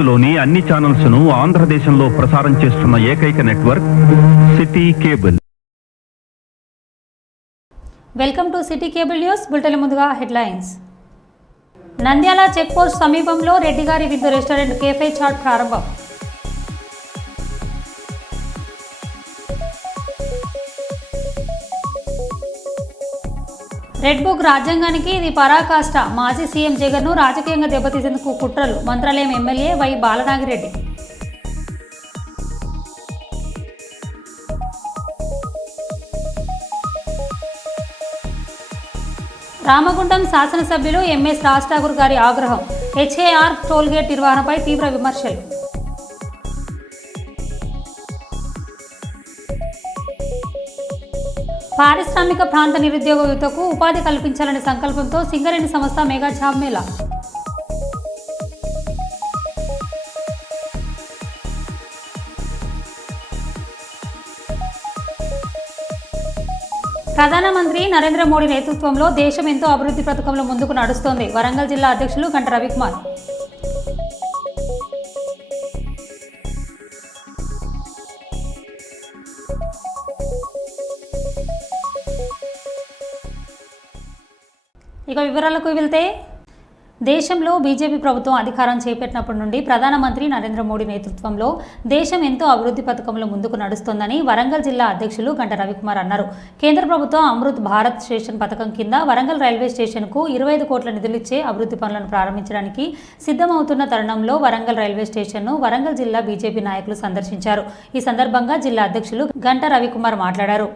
భారత్లోని అన్ని ఛానల్స్ ను ఆంధ్రదేశంలో ప్రసారం చేస్తున్న ఏకైక network city cable. Welcome to city cable news. Bulletin ముందుగా హెడ్లైన్స్. నంద్యాల చెక్ పోస్ట్ సమీపంలో రెడ్డిగారి విందు రెస్టారెంట్ కేఫే చాట్ ప్రారంభం. రెడ్ బుక్ రాజ్యాంగానికి ఇది పరాకాష్ట. మాజీ సీఎం జగన్ను రాజకీయంగా దెబ్బతీసేందుకు కుట్రలు. మంత్రాలయం ఎమ్మెల్యే వై బాలనాగిరెడ్డి. రామగుండం శాసనసభ్యులు ఎంఎస్ రాజ్ ఠాకూర్ గారి ఆగ్రహం. హెచ్ఏఆర్ టోల్గేట్ నిర్వహణపై తీవ్ర విమర్శలు. పారిశ్రామిక ప్రాంత నిరుద్యోగ యువతకు ఉపాధి కల్పించాలనే సంకల్పంతో సింగరేణి సంస్థ మెగా జాబ్ మేళా. ప్రధానమంత్రి నరేంద్ర మోడీ నేతృత్వంలో దేశం ఎంతో అభివృద్ధి పథకంలో ముందుకు నడుస్తోంది. వరంగల్ జిల్లా అధ్యక్షులు గంట రవికుమార్. ఇక వివరాలకు వెళ్తే, దేశంలో బీజేపీ ప్రభుత్వం అధికారం చేపట్టినప్పటి నుండి ప్రధానమంత్రి నరేంద్ర మోడీ నేతృత్వంలో దేశం ఎంతో అభివృద్ధి పథకంలో ముందుకు నడుస్తోందని వరంగల్ జిల్లా అధ్యక్షులు గంట రవికుమార్ అన్నారు. కేంద్ర ప్రభుత్వం అమృత్ భారత్ స్టేషన్ పథకం కింద వరంగల్ రైల్వే స్టేషన్కు 25 కోట్ల నిధులిచ్చే అభివృద్ధి పనులను ప్రారంభించడానికి సిద్ధమవుతున్న తరుణంలో వరంగల్ రైల్వే స్టేషన్ను వరంగల్ జిల్లా బీజేపీ నాయకులు సందర్శించారు. ఈ సందర్భంగా జిల్లా అధ్యక్షులు గంట రవికుమార్ మాట్లాడారు.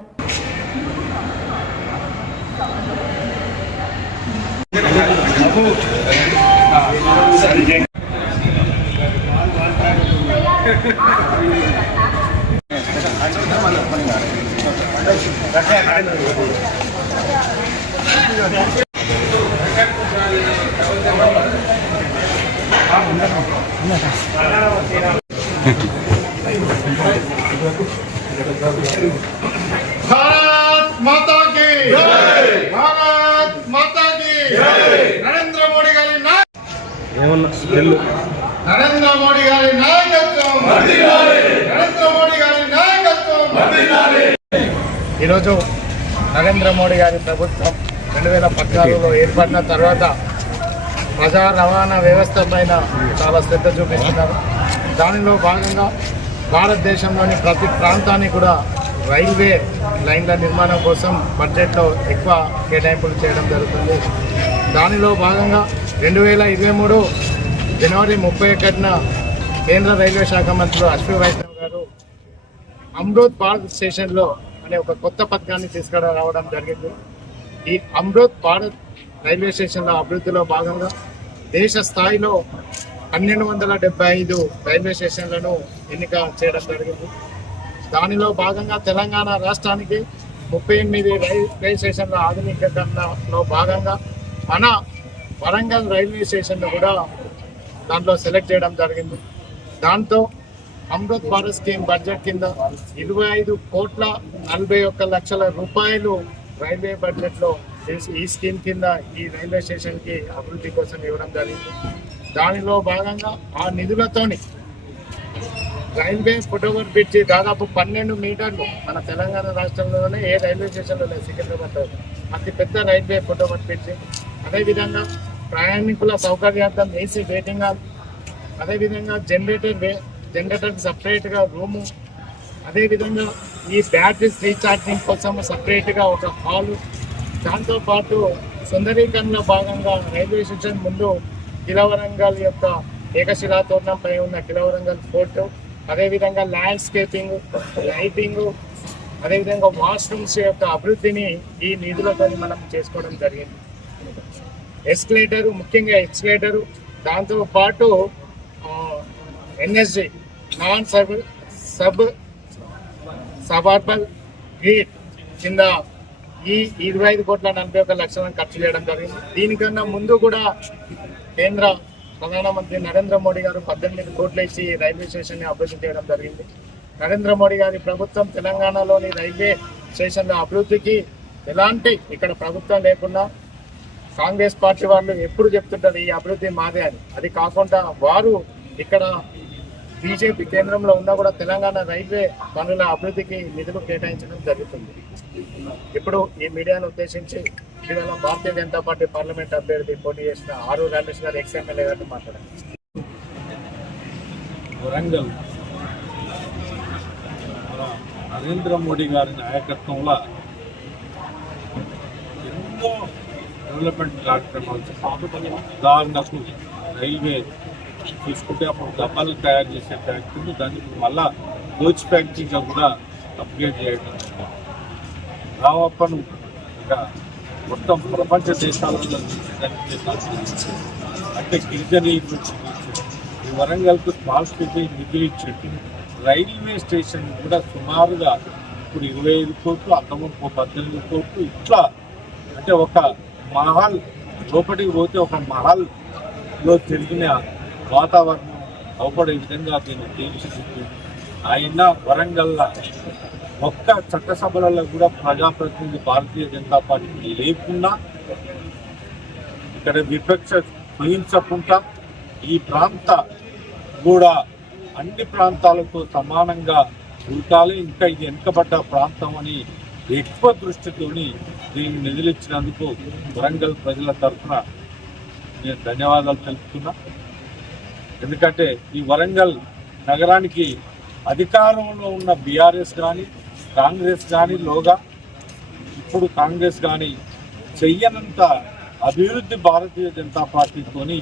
भारत माता की जय, भारत माता की जय. नरेंद्र मोदी गारी नरेंद्र मोदी गारी नायकत्వం नरेंद्र मोदी गारी नायकत्వం. ఈరోజు నరేంద్ర మోడీ గారి ప్రభుత్వం 2014లో ఏర్పడిన తర్వాత ప్రజా రవాణా వ్యవస్థ పైన చాలా శ్రద్ధ చూపిస్తున్నారు. దానిలో భాగంగా భారతదేశంలోని ప్రతి ప్రాంతానికి కూడా రైల్వే లైన్ల నిర్మాణం కోసం బడ్జెట్లో ఎక్కువ కేటాయింపులు చేయడం జరుగుతుంది. దానిలో భాగంగా 2023 జనవరి 31న కేంద్ర రైల్వే శాఖ మంత్రులు అశ్విని వైష్ణవ్ గారు అమృత్ భారత్ స్టేషన్లో అనే ఒక కొత్త పథకాన్ని తీసుకురావడం జరిగింది. ఈ అమృత్ భారత్ రైల్వే స్టేషన్ల అభివృద్ధిలో భాగంగా దేశ స్థాయిలో 1275 రైల్వే స్టేషన్లను ఎన్నిక చేయడం జరిగింది. దానిలో భాగంగా తెలంగాణ రాష్ట్రానికి 38 రైల్వే స్టేషన్ల ఆధునికీకరణలో భాగంగా మన వరంగల్ రైల్వే స్టేషన్ను కూడా దాంట్లో సెలెక్ట్ చేయడం జరిగింది. దాంతో అమృత్ భారత్ స్కీమ్ బడ్జెట్ కింద 25,41,00,000 రూపాయలు రైల్వే బడ్జెట్లో ఈ స్కీమ్ కింద ఈ రైల్వే స్టేషన్కి అభివృద్ధి కోసం ఇవ్వడం జరిగింది. దానిలో భాగంగా ఆ నిధులతోని రైల్వే ఫుట్ఓవర్ బ్రిడ్జి దాదాపు 12 మీటర్లు మన తెలంగాణ రాష్ట్రంలోనే ఏ రైల్వే స్టేషన్లో లేదు, సికింద్రాబాద్లో అతి పెద్ద రైల్వే ఫుట్ఓవర్ బ్రిడ్జి. అదేవిధంగా ప్రయాణికుల సౌకర్యార్థం ఏసీ వెయిటింగ్ హాల్, అదేవిధంగా జనరేటర్కి సపరేట్గా రూము, అదేవిధంగా ఈ బ్యాటరీస్ రీఛార్జింగ్ కోసం సపరేట్గా ఒక హాలు. దాంతోపాటు సుందరీకరణలో భాగంగా రైల్వే స్టేషన్ ముందు కిలవరంగల్ యొక్క ఏకశిలాతోరణంపై ఉన్న కిలవరంగల్ ఫోర్టు, అదేవిధంగా ల్యాండ్స్కేపింగ్, లైటింగు, అదేవిధంగా వాష్రూమ్స్ యొక్క అభివృద్ధిని ఈ నిధులతో మనం చేసుకోవడం జరిగింది. ఎస్కలేటరు, ముఖ్యంగా ఎస్కలేటరు, దాంతోపాటు ఎన్ఎస్జి నాన్ సబర్బన్ గ్రిడ్ కింద ఈ 25,41,00,000 ఖర్చు చేయడం జరిగింది. దీనికన్నా ముందు కూడా కేంద్ర ప్రధానమంత్రి నరేంద్ర మోడీ గారు 18 కోట్లు ఇచ్చి రైల్వే స్టేషన్ని అభివృద్ధి చేయడం జరిగింది. నరేంద్ర మోడీ గారి ప్రభుత్వం తెలంగాణలోని రైల్వే స్టేషన్ల అభివృద్ధికి ఎలాంటి ఇక్కడ ప్రభుత్వం లేకుండా కాంగ్రెస్ పార్టీ వాళ్ళు ఎప్పుడు చెప్తుంటారు ఈ అభివృద్ధి మాదే అని. అది కాకుండా వారు ఇక్కడ బీజేపీ కేంద్రంలో ఉన్నా కూడా తెలంగాణ రైల్వే పనుల అభివృద్ధికి నిధులు కేటాయించడం జరుగుతుంది. ఇప్పుడు ఈ మీడియాను ఉద్దేశించి ఇవాళ భారతీయ జనతా పార్టీ పార్లమెంట్ అభ్యర్థి పోటీ చేసిన ఆరు రమేష్ గారు ఎక్స్ఎమ్మెల్యే గారితో మాట్లాడారు. వరంగల్ నరేంద్ర మోడీ గారి నాయకత్వంలో ఎన్నో డెవలప్మెంట్ కార్యక్రమాలు, ఉదాహరణకు రైల్వే తీసుకుంటే అప్పుడు డబ్బాలు తయారు చేసే ఫ్యాక్టరీలు దాన్ని మళ్ళా కోచ్ ఫ్యాక్టరీగా కూడా అప్గ్రేడ్ చేయడం, రావప్పను ఇంకా మొత్తం ప్రపంచ దేశాలలో అంటే గిరిజన ఈ వరంగల్కు స్మాల్ సిటీ నిధులు ఇచ్చేట్టు రైల్వే స్టేషన్ కూడా సుమారుగా ఇప్పుడు 25 కోట్లు, అంతకుముందు 18 కోట్లు, ఇట్లా అంటే ఒక మహల్ లోపలికి పోతే ఒక మహల్లో తిరిగిన వాతావరణం అవపడే విధంగా దీన్ని తీర్చిదిద్ది ఆయన వరంగల్ల ఒక్క చట్టసభలలో కూడా ప్రజాప్రతినిధి భారతీయ జనతా పార్టీ లేకున్నా ఇక్కడ విపక్ష వహించకుండా ఈ ప్రాంత కూడా అన్ని ప్రాంతాలతో సమానంగా ఉరకాలి, ఇంకా ఇది వెనుకబడ్డ ప్రాంతం అని ఎక్కువ దృష్టితోని దీన్ని నిధులిచ్చినందుకు వరంగల్ ప్రజల తరఫున నేను ధన్యవాదాలు తెలుపుతున్నా. ఎందుకంటే ఈ వరంగల్ నగరానికి అధికారంలో ఉన్న బీఆర్ఎస్ కానీ కాంగ్రెస్ కానీ ఇప్పుడు కాంగ్రెస్ కానీ చెయ్యనంత అభివృద్ధి భారతీయ జనతా పార్టీతోని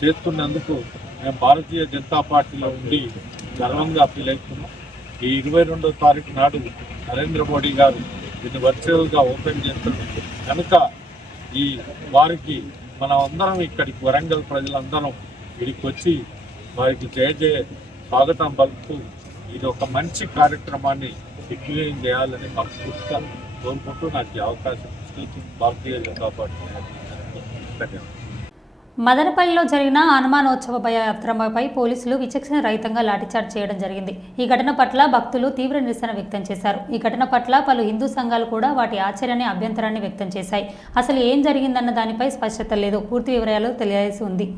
చేస్తున్నందుకు మేము భారతీయ జనతా పార్టీలో ఉండి గర్వంగా ఫీల్ అవుతున్నాం. ఈ 22వ తారీఖు నాడు నరేంద్ర మోడీ గారు దీన్ని వర్చువల్గా ఓపెన్ చేస్తున్నారు కనుక ఈ వారికి మనం అందరం ఇక్కడికి వరంగల్ ప్రజలందరం ఇక్కడికి వచ్చి వారికి జయ స్వాగతం పలుకుతూ ఇది ఒక మంచి కార్యక్రమాన్ని దిగ్విజయం చేయాలని మనస్ఫూర్తిగా కోరుకుంటూ నాకు ఈ అవకాశం ఇచ్చి భారతీయ జనతా పార్టీ ధన్యవాదాలు. మదనపల్లిలో జరిగిన హనుమానోత్సవ యాత్రపై పోలీసులు విచక్షణ రహితంగా లాఠీచార్జ్ చేయడం జరిగింది. ఈ ఘటన పట్ల భక్తులు తీవ్ర నిరసన వ్యక్తం చేశారు. ఈ ఘటన పట్ల పలు హిందూ సంఘాలు కూడా వాటి ఆశ్చర్యాన్ని అభ్యంతరాన్ని వ్యక్తం చేశాయి. అసలు ఏం జరిగిందన్న దానిపై స్పష్టత లేదు. పూర్తి వివరాలు తెలియాల్సి ఉంది.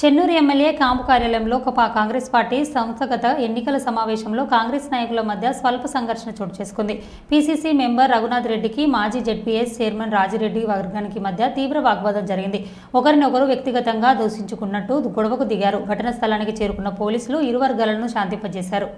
చెన్నూరు ఎమ్మెల్యే క్యాంపు కార్యాలయంలో కాంగ్రెస్ పార్టీ సంస్థాగత ఎన్నికల సమావేశంలో కాంగ్రెస్ నాయకుల మధ్య స్వల్ప సంఘర్షణ చోటు చేసుకుంది. పీసీసీ మెంబర్ రఘునాథ్ రెడ్డికి మాజీ జెడ్పీఎస్ చైర్మన్ రాజిరెడ్డి వర్గానికి మధ్య తీవ్ర వాగ్వాదం జరిగింది. ఒకరినొకరు వ్యక్తిగతంగా దూషించుకున్నట్టు గొడవకు దిగారు. ఘటనా స్థలానికి చేరుకున్న పోలీసులు ఇరు వర్గాలను శాంతింపజేశారు.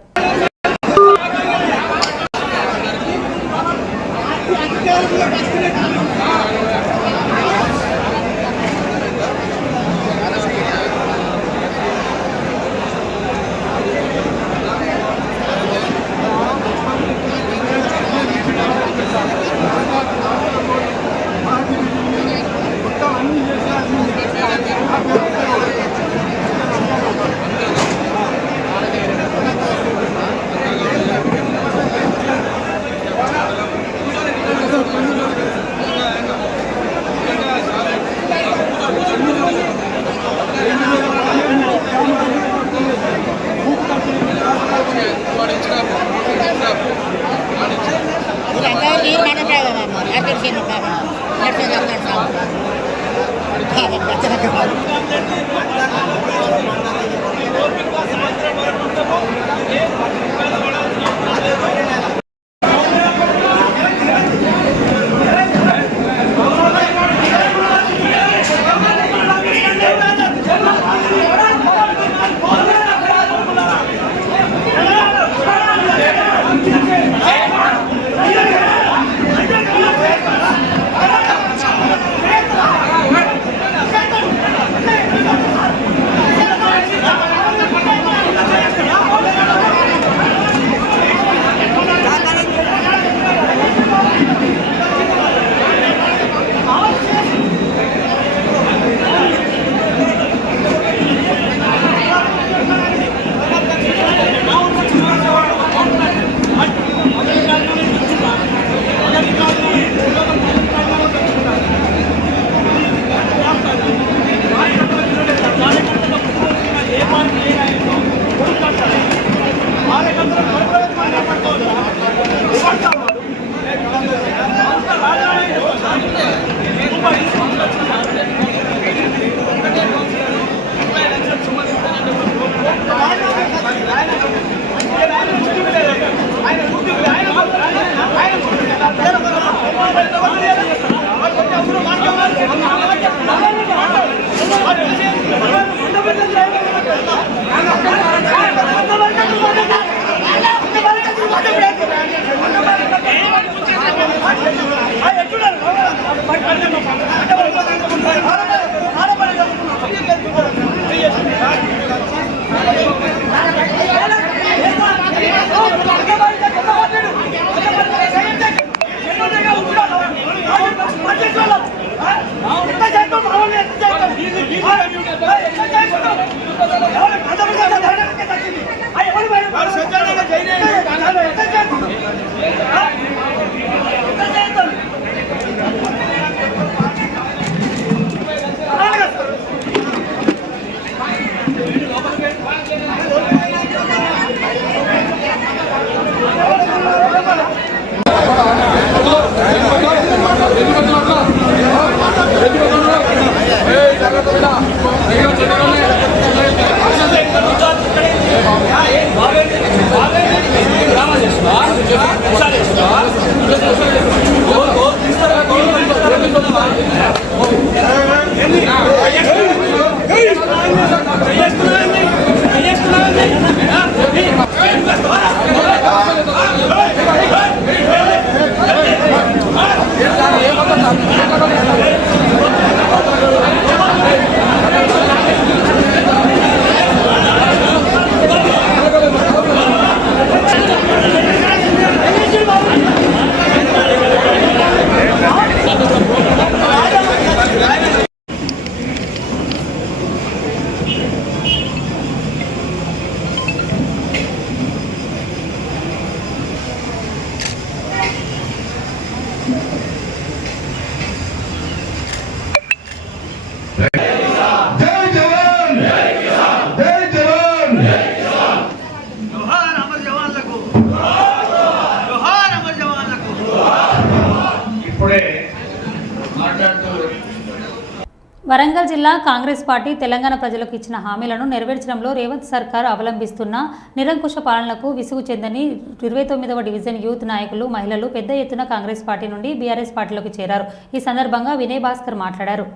వరంగల్ జిల్లా కాంగ్రెస్ పార్టీ తెలంగాణ ప్రజలకు ఇచ్చిన హామీలను నెరవేర్చడంలో రేవంత్ సర్కార్ అవలంబిస్తున్న నిరంకుశ పాలనకు విసుగు చెందని 29వ డివిజన్ యూత్ నాయకులు మహిళలు పెద్ద ఎత్తున కాంగ్రెస్ పార్టీ నుండి బీఆర్ఎస్ పార్టీలోకి చేరారు. ఈ సందర్భంగా వినయ్ భాస్కర్ మాట్లాడారు.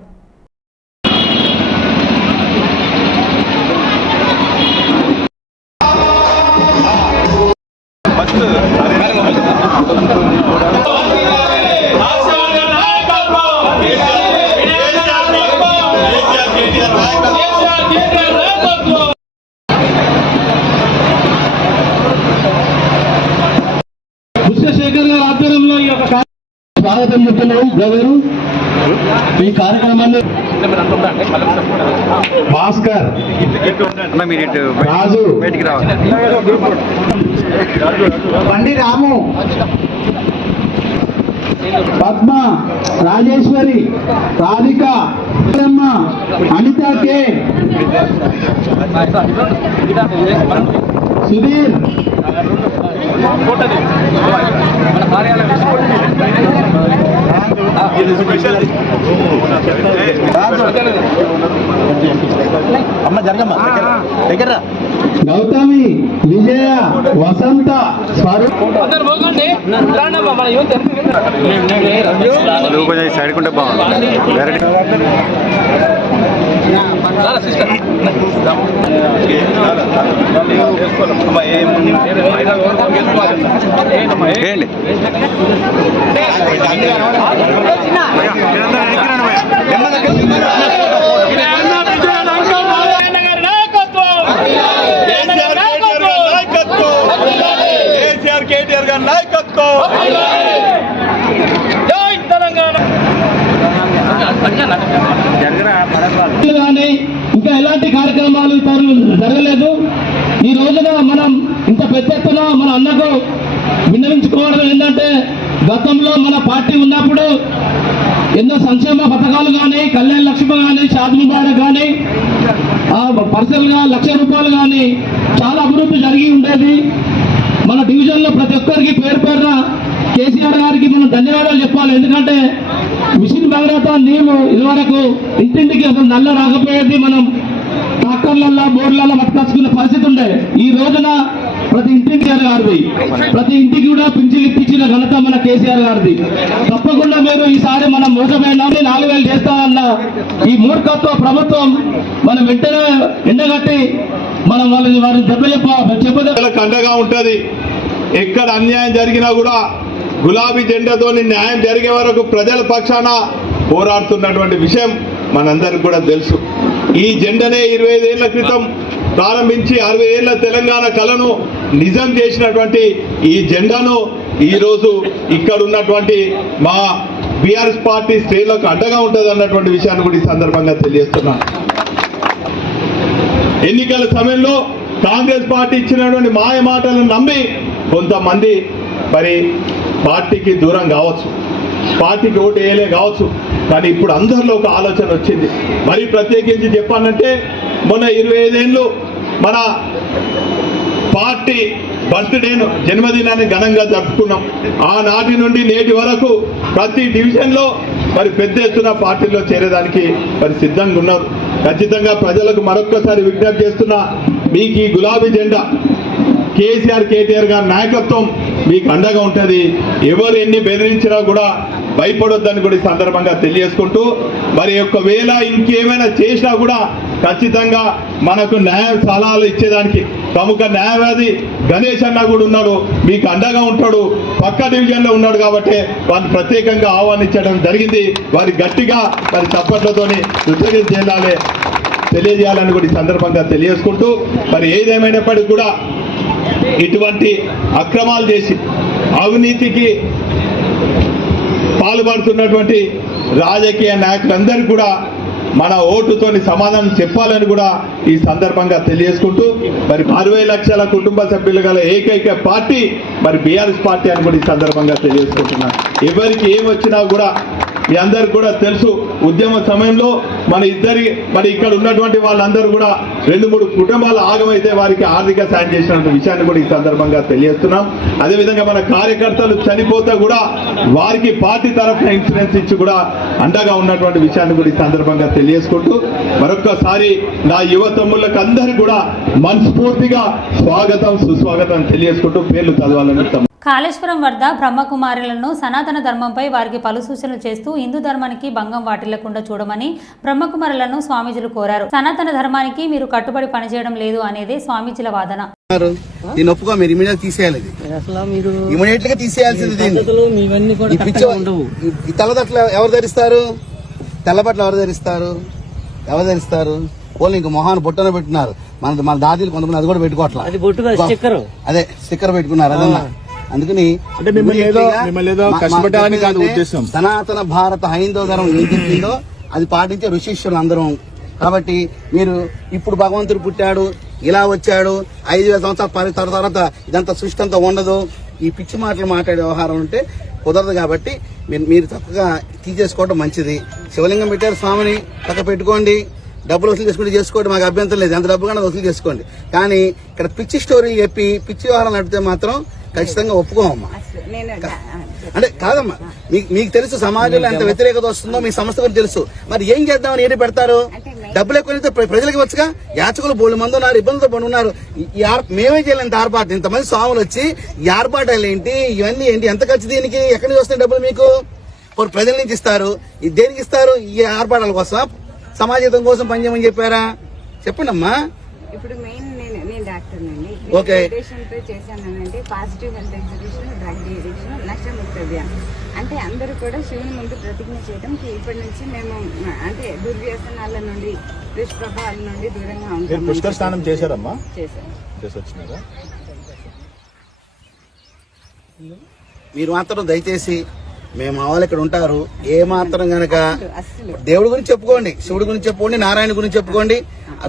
శేఖర్ గారి ఆధ్వర్యంలో ఈ యొక్క స్వాగతం చెప్తున్నాం. బ్రదరు ఈ కార్యక్రమాన్ని భాస్కర్ రాజు బండి రాము పద్మ రాజేశ్వరి రాధిక అనిత కే సుధీర్ గౌతమి విజయ వసంత సైడ్ కుంటే బాగుంది. కేటీఆర్ గారి నాయకత్వం కానీ ఇంకా ఎలాంటి కార్యక్రమాలు జరగలేదు. ఈ రోజున మనం ఇంత పెద్ద ఎత్తున మన అన్నకు విన్నవించుకోవడం ఏంటంటే, గతంలో మన పార్టీ ఉన్నప్పుడు ఎన్నో సంక్షేమ పథకాలు కానీ, కళ్యాణ లక్ష్మి కానీ, షాదీ ముబారక్ కానీ, పర్సనల్ గా 1,00,000 రూపాయలు కానీ చాలా అభివృద్ధి జరిగి ఉండేది. మన డివిజన్ లో ప్రతి ఒక్కరికి పేరు పేరున కేసీఆర్ గారికి మనం ధన్యవాదాలు చెప్పాలి. ఎందుకంటే మిషన్ భగీరథ నీళ్లు ఇదివరకు ఇంటింటికి అసలు నల్ల రాకపోయేది, మనం ట్రాక్టర్లలో బోర్లలో పట్టుకొచ్చుకునే పరిస్థితి ఉండే. ఈ రోజున ప్రతి ఇంటికి గారిది, ప్రతి ఇంటికి కూడా పింఛన్లు ఇప్పించిన ఘనత మన కేసీఆర్ గారిది. తప్పకుండా మీరు ఈసారి మనం మోసపోయినా 4,000 చేస్తామన్న ఈ మూర్ఖత్వ ప్రభుత్వం మనం వెంటనే ఎండగట్టి మనం వారిని చెప్పడానికి అండగా ఉంటది. ఎక్కడ అన్యాయం జరిగినా కూడా గులాబీ జెండాతోని న్యాయం జరిగే వరకు ప్రజల పక్షాన పోరాడుతున్నటువంటి విషయం మనందరికి కూడా తెలుసు. ఈ జెండానే 25 ఏళ్ల క్రితం ప్రారంభించి 60 ఏళ్ల తెలంగాణ కళను నిజం చేసినటువంటి ఈ జెండాను ఈరోజు ఇక్కడ ఉన్నటువంటి మా బీఆర్ఎస్ పార్టీ శ్రేణులకు అడ్డగా ఉంటుంది అన్నటువంటి విషయాన్ని కూడా ఈ సందర్భంగా తెలియజేస్తున్నాను. ఎన్నికల సమయంలో కాంగ్రెస్ పార్టీ ఇచ్చినటువంటి మాయ మాటలను నమ్మి కొంతమంది మరి పార్టీకి దూరం కావచ్చు, పార్టీకి ఓటు వేయలే కావచ్చు. కానీ ఇప్పుడు అందరిలో ఒక ఆలోచన వచ్చింది. మరి ప్రత్యేకించి చెప్పాలంటే మొన్న 25 ఏళ్ళు మన పార్టీ బర్త్డేను, జన్మదినాన్ని ఘనంగా జరుపుకున్నాం. ఆనాటి నుండి నేటి వరకు ప్రతి డివిజన్లో మరి పెద్ద ఎత్తున పార్టీలో చేరేదానికి మరి సిద్ధంగా ఉన్నారు. ఖచ్చితంగా ప్రజలకు మరొక్కసారి విజ్ఞప్తి చేస్తున్నా, మీకు ఈ గులాబీ జెండా కేటీఆర్ గారి నాయకత్వం మీకు అండగా ఉంటుంది. ఎవరు ఎన్ని బెదిరించినా కూడా భయపడొద్దని కూడా ఈ సందర్భంగా తెలియజేసుకుంటూ, మరి ఒకవేళ ఇంకేమైనా చేసినా కూడా ఖచ్చితంగా మనకు న్యాయ సలహాలు ఇచ్చేదానికి ప్రముఖ న్యాయవాది గణేష్ అన్న కూడా ఉన్నాడు, మీకు అండగా ఉంటాడు. పక్క డివిజన్లో ఉన్నాడు కాబట్టి వారిని ప్రత్యేకంగా ఆహ్వానించడం జరిగింది. వారి గట్టిగా మరి చప్పట్లతోని కృతజ్ఞత తెలియజేయాలని కూడా ఈ సందర్భంగా తెలియజేసుకుంటూ, మరి ఏదేమైనప్పటికీ కూడా ఇటువంటి అక్రమాలు చేసి అవినీతికి పాల్పడుతున్నటువంటి రాజకీయ నాయకులందరూ కూడా మన ఓటుతోని సమాధానం చెప్పాలని కూడా ఈ సందర్భంగా తెలియజేసుకుంటూ, మరి 60 లక్షల కుటుంబ సభ్యులు గల ఏకైక పార్టీ మరి బీఆర్ఎస్ పార్టీ అని కూడా ఈ సందర్భంగా తెలియజేసుకుంటున్నాను. ఎవరికి ఏమి వచ్చినా కూడా మీ అందరికి కూడా తెలుసు, ఉద్యమ సమయంలో మరి ఇక్కడ ఉన్నటువంటి వాళ్ళందరూ కూడా 2-3 కుటుంబాలు ఆగమైతే వారికి ఆర్థిక సాయం చేసినటువంటి విషయాన్ని కూడా ఈ సందర్భంగా తెలియజేస్తున్నాం. అదేవిధంగా మన కార్యకర్తలు చనిపోతే కూడా వారికి పార్టీ తరఫున ఇన్సూరెన్స్ ఇచ్చి కూడా అండగా ఉన్నటువంటి విషయాన్ని కూడా ఈ సందర్భంగా తెలియజేసుకుంటూ, మరొక్కసారి నా యువ తమ్ముళ్ళకి అందరికీ కూడా మనస్ఫూర్తిగా స్వాగతం సుస్వాగతం తెలియజేసుకుంటూ పేర్లు చదవాలని. కాళేశ్వరం వద్ద బ్రహ్మకుమారులను సనాతన ధర్మంపై వారికి పలు సూచనలు చేస్తూ హిందూ ధర్మానికి భంగం వాటిల్లకుండా చూడమని బ్రహ్మకుమారులను స్వామీజీలు కోరారు. సనాతన ధర్మానికి మీరు కట్టుబడి పనిచేయడం లేదు అనేదే స్వామీజీల వాదన. నేను ఒప్పుకో, మీరు ఇమీడియట్ తీసేయాలి, ఇమీడియట్ గా తీసేయాల్సింది. ఈ తెల్లబట్టలు ఎవరు ధరిస్తారు? తెల్లబట్టలు ఎవరు ధరిస్తారు? వాళ్ళు ఇంక మొహాన్ని బొట్టన పెట్టినారు. మన దాదీలు కొంతమంది అది కూడా పెట్టుకోవట్లేదు, అదే స్టిక్కర్ పెట్టుకున్నారు. అదన్నా అందుకని సనాతన భారత హైందవ ధర్మం ఏం చెప్పిందో అది పాటించే ఋషిష్యులు అందరం. కాబట్టి మీరు ఇప్పుడు భగవంతుడు పుట్టాడు, ఇలా వచ్చాడు, 5,000 సంవత్సరాల తర్వాత ఇదంతా సృష్టి అంతా ఉండదు, ఈ పిచ్చి మాటలు మాట్లాడే వ్యవహారం ఉంటే కుదరదు. కాబట్టి మీరు చక్కగా తీసేసుకోవడం మంచిది. శివలింగం పెట్టారు, స్వామిని పక్క పెట్టుకోండి, డబ్బులు వసూలు చేసుకోండి, మాకు అభ్యంతరం లేదు. ఎంత డబ్బు కన్నా వసూలు చేసుకోండి. కానీ ఇక్కడ పిచ్చి స్టోరీ చెప్పి పిచ్చి వ్యవహారం నడిపితే మాత్రం ఖచ్చితంగా ఒప్పుకోమమ్మా. అంటే కాదమ్మా, మీకు తెలుసు సమాజంలో ఎంత వ్యతిరేకత వస్తుందో మీ సంస్థ గురించి తెలుసు. మరి ఏం చేద్దామని ఏది పెడతారు? డబ్బులు ఎక్కువ ప్రజలకు వచ్చగా యాచకులు 3 మంది ఉన్నారు, ఇబ్బందులతో పడి ఉన్నారు. మేమే చేయలేంత ఆర్పాటు, ఇంతమంది స్వాములు వచ్చి ఈ ఆర్పాటాలు ఏంటి, ఇవన్నీ ఏంటి, ఎంత ఖర్చు దీనికి? ఎక్కడి నుంచి వస్తాయి డబ్బులు మీకు? ప్రజల నుంచి ఇస్తారు. దేనికి ఇస్తారు? ఈ ఆర్పాటాల కోసం, సమాజం కోసం పనిచేయమని చెప్పారా? చెప్పండి అమ్మా. ఇప్పుడు మెయిన్ నేను డాక్టర్ నండి. ఓకే, ఉద్దేశంతో చేశానంటే positive health exhibition, drug addiction, నష్టముక్తి అభియాన్. అంటే అందరూ కూడా శివుని ముందు ప్రతిజ్ఞ చేయడం ఇప్పటి నుంచి మేము అంటే దుర్వ్యసనాల నుండి, దుష్ప్రభావాల నుండి దూరంగా ఉంటాం. పుష్కర స్నానం చేశారమ్మా? చేశాను. మీరు మాత్రం దయచేసి మేము వాళ్ళు ఇక్కడ ఉంటారు, ఏ మాత్రం గనక దేవుడి గురించి చెప్పుకోండి, శివుడి గురించి చెప్పుకోండి, నారాయణ గురించి చెప్పుకోండి,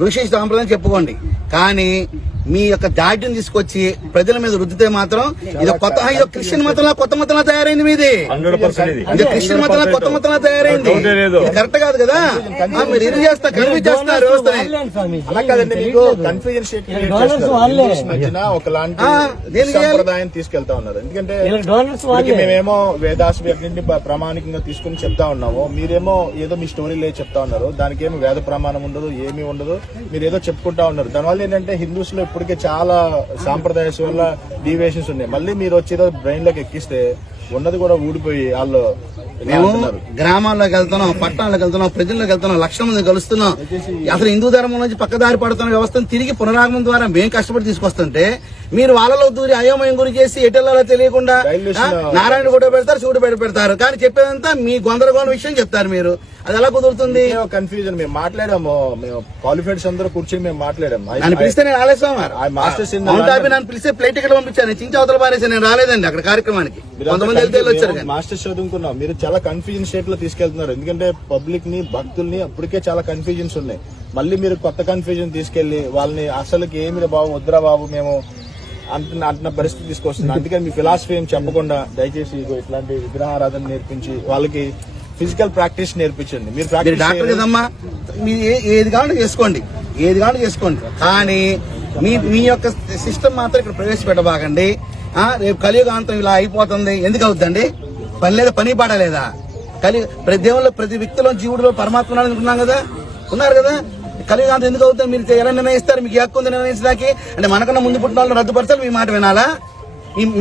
ఋషి సాంప్రదాయం చెప్పుకోండి. కానీ మీ యొక్క దాడిని తీసుకొచ్చి ప్రజల మీద రుద్దితే మాత్రం ఇది క్రిస్టియన్ మతంలో కొత్త మతంలో తయారైంది మీది. ఇది క్రిస్టియన్ మతంలో కొత్త మతంలో తయారైంది. ఇది కరెక్ట్ కాదు కదా. మీరు ఇది చేస్తారు, కన్ఫ్యూజ్ చేస్తున్నారు వ్యవస్థని. అలా కాదండి, మీకు కన్ఫ్యూజన్ మధ్యన ఒకలాంటి సంప్రదాయం తీసుకెళ్తా ఉన్నారు. ఎందుకంటే మేమేమో వేదాస్ అన్నింటినీ ప్రామాణికంగా తీసుకుని చెప్తా ఉన్నాము, మీరేమో ఏదో మీ స్టోరీలే చెప్తా ఉన్నారు. దానికి ఏమి వేద ప్రమాణం ఉండదు, ఏమీ ఉండదు, మీరు ఏదో చెప్పుకుంటా ఉన్నారు. దానివల్ల ఏంటంటే హిందూస్ లో ఇప్పటికే చాలా సాంప్రదాయస్ వల్ల డీవియేషన్స్ ఉన్నాయి. మళ్ళీ మీరు వచ్చేదో బ్రెయిన్ లోకి ఎక్కిస్తే ఉన్నది కూడా ఊడిపోయి వాళ్ళు మేము గ్రామాల్లోకి వెళ్తున్నాం, పట్టణాలకు వెళ్తున్నాం, ప్రజల్లోకి వెళ్తున్నాం, లక్షల మంది కలుస్తున్నాం. అసలు హిందూ ధర్మం నుంచి పక్కదారి పడుతున్న వ్యవస్థను తిరిగి పునరాగమనం ద్వారా మేము కష్టపడి తీసుకొస్తుంటే మీరు వాళ్ళలో దూరి అయోమయం గురి చేసి ఎటెల్లాలో తెలియకుండా నారాయణ ఫోటో పెడతారు, శివుడు పెడతారు, కానీ చెప్పేదంతా మీ గొందరగోళ విషయం చెప్తారు. మీరు అది ఎలా కుదురుతుంది? కన్ఫ్యూజన్. మేము మాట్లాడాము, మేము క్వాలిఫైడ్స్ అందరూ కూర్చొని మేము మాట్లాడాము. నన్ను పిలిస్తే నేను రాలేసాం. నన్ను పిలిస్తే ప్లేట్ టికెట్ పంపించాను, చించి అవతల పారేసి నేను రాలేదండి అక్కడ కార్యక్రమానికి. కొంతమంది వెళ్తే వచ్చారు. మాస్టర్స్ చదువుకున్నాం, మీరు చాలా కన్ఫ్యూజన్ స్టేట్ లో తీసుకెళ్తున్నారు. ఎందుకంటే పబ్లిక్ ని, భక్తుల్ని అప్పటికే చాలా కన్ఫ్యూజన్స్ ఉన్నాయి. మళ్ళీ మీరు కొత్త కన్ఫ్యూజన్ తీసుకెళ్లి వాళ్ళని అసలుకి ఏమి బాబు వద్దురా బాబు మేము అంటున్న పరిస్థితి తీసుకొస్తుంది. అందుకని మీ ఫిలాసఫీ ఏం చెప్పకుండా దయచేసి ఇట్లాంటి విగ్రహారాధన నేర్పించి వాళ్ళకి ఫిజికల్ ప్రాక్టీస్ నేర్పించండి. మీరు డాక్టర్ కదమ్మా, మీరు ఏది కావాలంటే చేసుకోండి, ఏది కావాలంటే చేసుకోండి, కానీ మీ యొక్క సిస్టమ్ మాత్రం ఇక్కడ ప్రవేశపెట్టబాకండి. రేపు కలియుగాంతం ఇలా అయిపోతుంది, ఎందుకు అవుతుందండి? పని లేదా, పని పాడలేదా? ప్రతి దేవుళ్ళు, ప్రతి వ్యక్తిలో, జీవుడిలో పరమాత్మ ఉన్నాం కదా, ఉన్నారు కదా. కలియుగాంతం ఎందుకు అవుతుంది? మీరు ఎలా నిర్ణయిస్తారు? మీకు హక్కు ఉంది నిర్ణయించడానికి. అంటే మనకన్నా ముందు పుట్టిన వాళ్ళని రద్దుపరచాలి, మీ మాట వినాలా?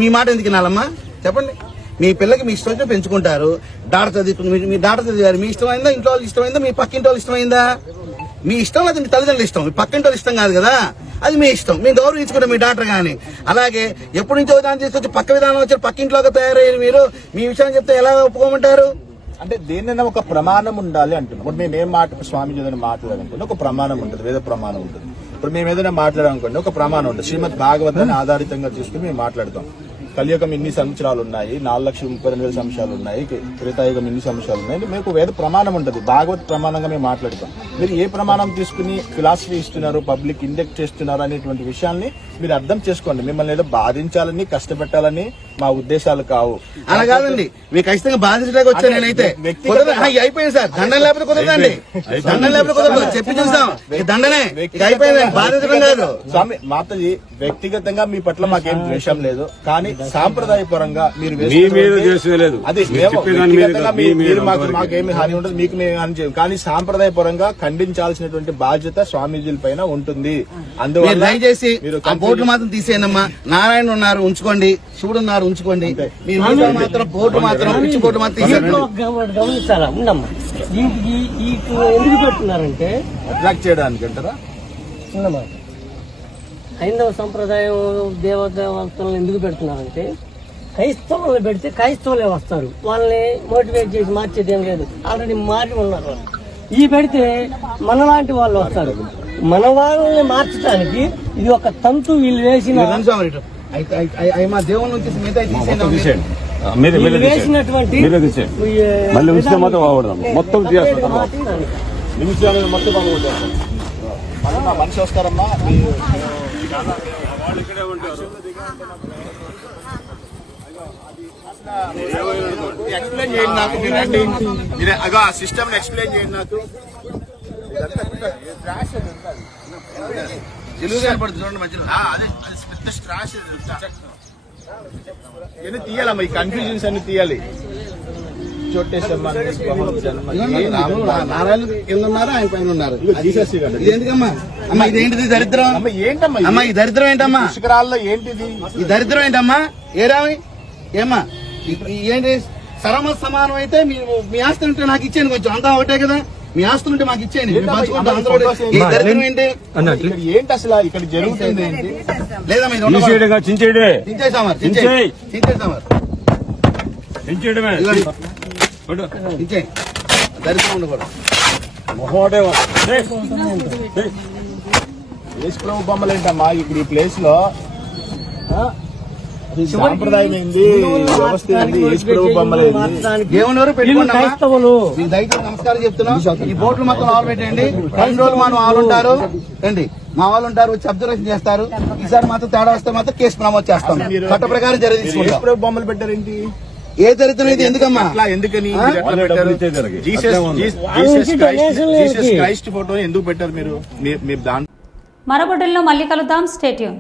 మీ మాట ఎందుకు వినాలమ్మా చెప్పండి? మీ పిల్లకి మీ ఇష్టం వచ్చి పెంచుకుంటారు. డాక్టర్ చదువుకుని మీ డాక్టర్ చదివారు, మీ ఇష్టమైందా? ఇంట్లో వాళ్ళు ఇష్టమైందా? మీ పక్కింటి వాళ్ళు ఇష్టమైందా? మీ ఇష్టం లేదా మీ తల్లిదండ్రులు ఇష్టం, మీ పక్కింటి వాళ్ళు ఇష్టం కాదు కదా, అది మీ ఇష్టం. మేము గౌరవించుకుంటాం మీ డాక్టర్ గాని. అలాగే ఎప్పటి నుంచో విధానం తీసుకొచ్చి పక్క విధానం వచ్చి పక్కింట్లోకి తయారయ్యారు. మీరు మీ విషయం చెప్తే ఎలా ఒప్పుకోమంటారు? అంటే దేన్నైనా ఒక ప్రమాణం ఉండాలి అంటున్నాం. ఇప్పుడు మేము ఏం స్వామీజీ ఏదైనా మాట్లాడాలనుకోండి ఒక ప్రమాణం ఉంటుంది, వేద ప్రమాణం ఉంటుంది. ఇప్పుడు మేము ఏదైనా మాట్లాడాలనుకోండి ఒక ప్రమాణం ఉంటుంది. శ్రీమద్ భాగవతాన్ని ఆధారితంగా తీసుకుని మేము మాట్లాడతాం. కలియుగం ఇన్ని సంవత్సరాలు ఉన్నాయి, 4,32,000 సంవత్సరాలు ఉన్నాయి, త్రేతాయుగం ఇన్ని సంవత్సరాలు ఉన్నాయి. మీకు వేద ప్రమాణం ఉంటుంది, భాగవత్ ప్రమాణంగా మేము మాట్లాడతాం. మీరు ఏ ప్రమాణం తీసుకుని ఫిలాసఫీ ఇస్తున్నారు, పబ్లిక్ ఇండెక్ట్ చేస్తున్నారు అనేటువంటి విషయాన్ని మీరు అర్థం చేసుకోండి. మిమ్మల్ని ఏదో బాధించాలని, కష్టపెట్టాలని మా ఉద్దేశాలు కావు. అలా కాదండి, మీకు ఖచ్చితంగా బాధించడానికి వచ్చా. నేనైతే అయిపోయింది సార్, దండం లేకపోతే కుదరదండి, దండం లేకపోతే కుదరదు, చెప్పి చూసాం. దండనే అయిపోయింది, బాధించడం కాదు. స్వామి మాతజీ, వ్యక్తిగతంగా మీ పట్ల మాకేం ద్వేషం లేదు, కానీ సాంప్రదాయపరంగా మీరు మాకేమి హాని ఉండదు, మీకు మేము హాని చేయం. కానీ సాంప్రదాయపరంగా ఖండించాల్సినటువంటి బాధ్యత స్వామీజీల పైన ఉంటుంది. అందువల్ల దయచేసి బోర్డు మాత్రం తీసేయనమ్మా. నారాయణ ఉన్నారు ఉంచుకోండి, శివుడు ఉన్నారు ఉంచుకోండి. మీరు మాత్రం బోర్డు మాత్రం పిచ్చి బోర్డు మాత్రం గమనించాలా ఉండమ్మా. దీనికి ఎందుకు పెడుతున్నారంటే అట్రాక్ట్ చేయడానికి అంటారా? హైందవ సంప్రదాయం దేవతలను ఎందుకు పెడుతున్నారంటే క్రైస్తవులను పెడితే క్రైస్తవులే వస్తారు, వాళ్ళని మోటివేట్ చేసి మార్చేది ఏం లేదు, ఆల్రెడీ మారి ఉన్నారు. ఈ పెడితే మనలాంటి వాళ్ళు వస్తారు. మన వాళ్ళని మార్చడానికి ఇది ఒక తంతు వీళ్ళు వేసిన వేసినటువంటి మనిషి వస్తారమ్మా. ఎక్స్ప్లెయిన్ చేయండి నాకు, మీరు రండి, అగా సిస్టమ్ ఎక్స్ప్లెయిన్ చేయండి నాకు. చూడండి మధ్యలో ఇవన్నీ తీయాలమ్మా, ఈ కన్ఫ్యూజన్స్ అన్ని తీయాలి. నారాయణ కింద ఉన్నారు, ఆయన పైన ఉన్నారు. ఎందుకమ్మా అమ్మా? ఇదేంటిది దరిద్రం? ఏంటమ్మా అమ్మా ఈ దరిద్రం ఏంటమ్మా? పుష్కరాల్లో ఏంటిది ఈ దరిద్రం ఏంటమ్మా? ఏరామి ఏమ్మా ఏంటి? సరమ సమానం అయితే మీ ఆస్తి ఉంటే నాకు ఇచ్చేయండి, కొంచెం అంతా ఒకటే కదా. మీ ఆస్తులు ఉంటే మాకు ఇచ్చేయండి, ఏంటి అసలు ఇక్కడ జరుగుతుంది ఏంటి? లేదా చించేసామా దరిద్రం ఉండకూడదు. యేసు ప్రభు బొమ్మలు ఏంటమ్మా ఇప్పుడు ఈ ప్లేస్ లో? సాంప్రదాయం ఏంది, వ్యవస్థ ఏంది, యేసుప్రభు బొమ్మలు ఏంది? దేవుని వరకు పెట్టుకోండి అమ్మా. క్రైస్తవులు మీకు దయచేసి నమస్కారం చెప్తున్నాం. ఈ బోట్లు మొత్తం ఆలు పెట్టండి. 2 రోజులు మా వాళ్ళు ఉంటారు రండి, మా వాళ్ళు ఉంటారు, వచ్చి అబ్జర్వేషన్ చేస్తారు. ఈసారి మాత్రం తేడా వస్తే మాత్రం కేసు నమోదు చేస్తాం. చట్ట ప్రకారం చర్య తీసుకుంటాం. యేసుప్రభు బొమ్మలు పెట్టారేంటి? ఏ చరిత్ర ఇది ఎందుకమ్మా? ఎందుకని క్రైస్ట్ ఫోటో ఎందుకు పెట్టారు మీరు? మరో బుట్టెల్లో మళ్ళీ కలుద్దాం. Stay tune.